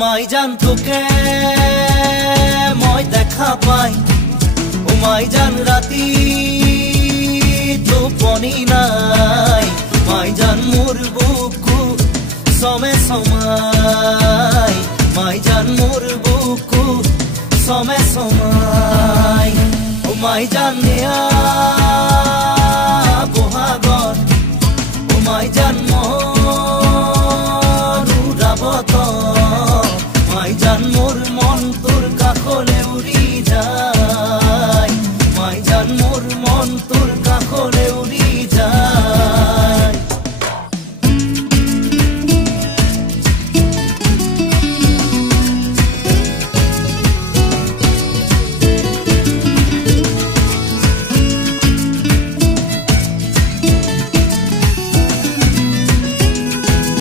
মাই জান তোকে মই দেখা পাই ও মাই জান রাতি টোপনি নাই মাই জান মোর বুকু সমে সমাই মাই জান মোর বুকু সমে সমাই ও মাই জান নিয়া বহাগত ও মাই জান